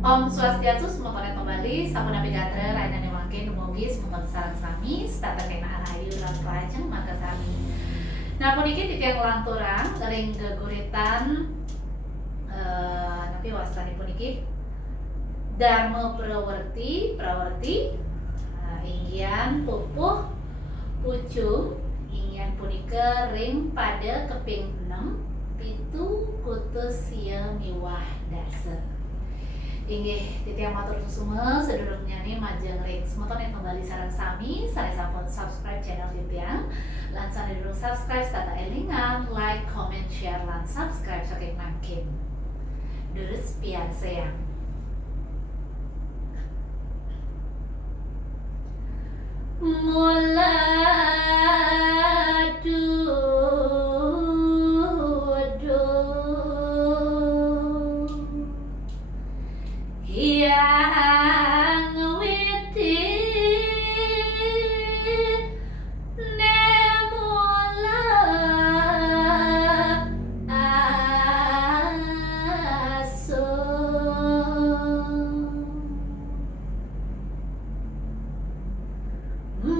Om Swastiastu, semoga kembali. Sampun gatra rainane makin mugi semoga sareng sami stata kena rahayu lan rajeng maka sami. Nah puniki titiang lanturang ring geguritan napi wastanipun iki Dharma Prawerti inggian pupuh pucung inggian punika ring pada keping 6 pitu kutus sia miwah dasa. Inggih titiang matur susume sedulur nyani majeng ring semoten yang kembali sareng sami sare sampun subscribe channel titiang lan sane durung subscribe tata elingan like comment share lan subscribe saking makin terus pian sayang mula yang witi nemula aso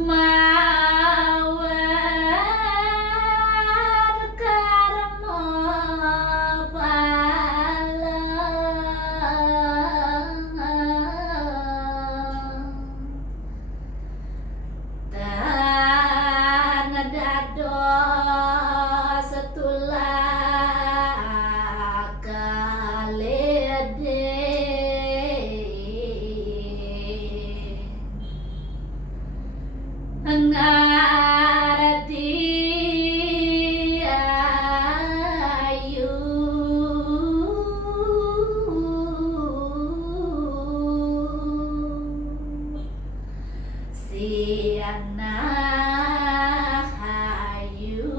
mawar karma tanah dados setulak kalede ngarti ayu si anak ayu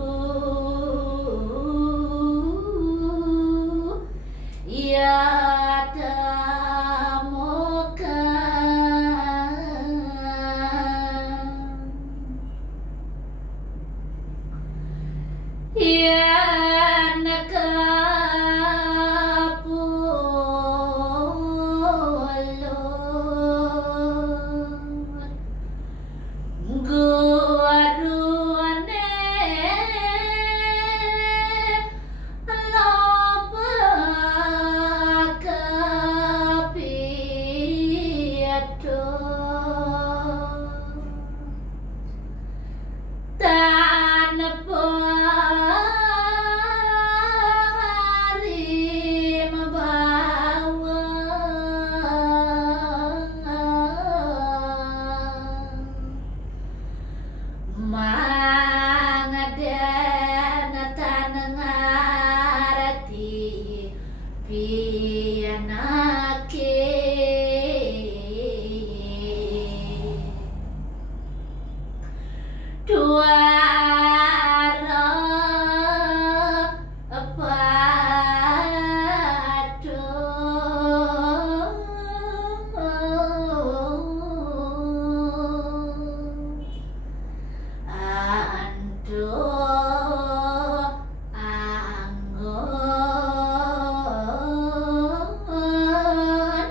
ya yen kapulung guarune loba kapiyeto tanpa harim bawang mangaden tanengarati pianake duara padu ando anggon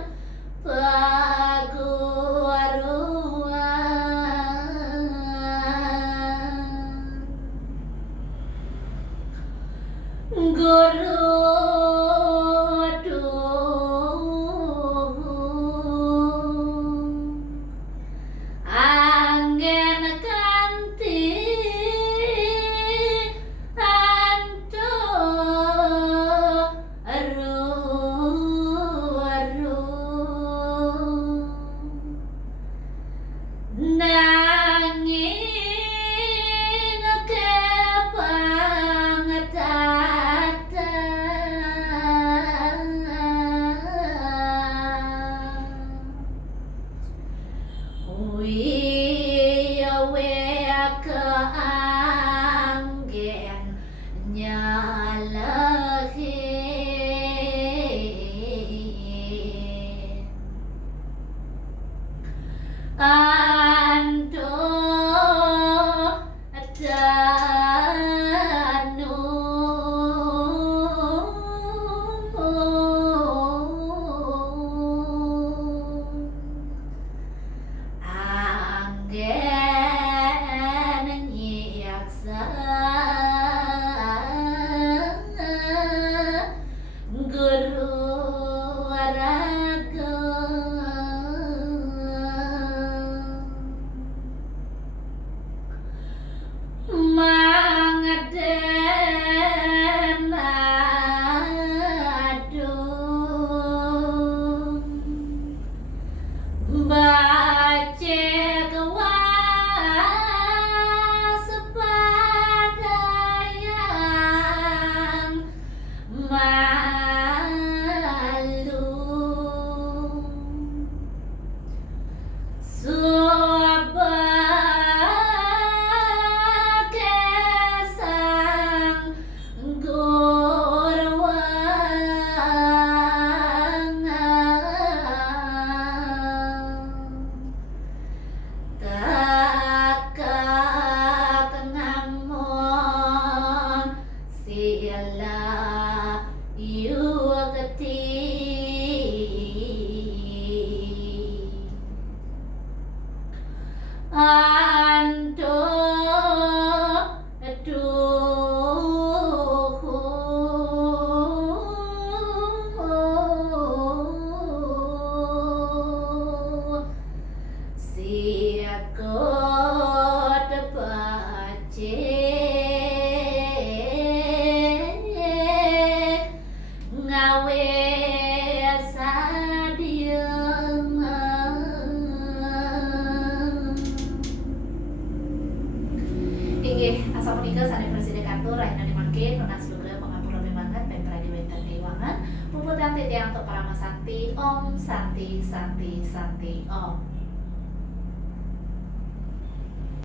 Sati. Oh.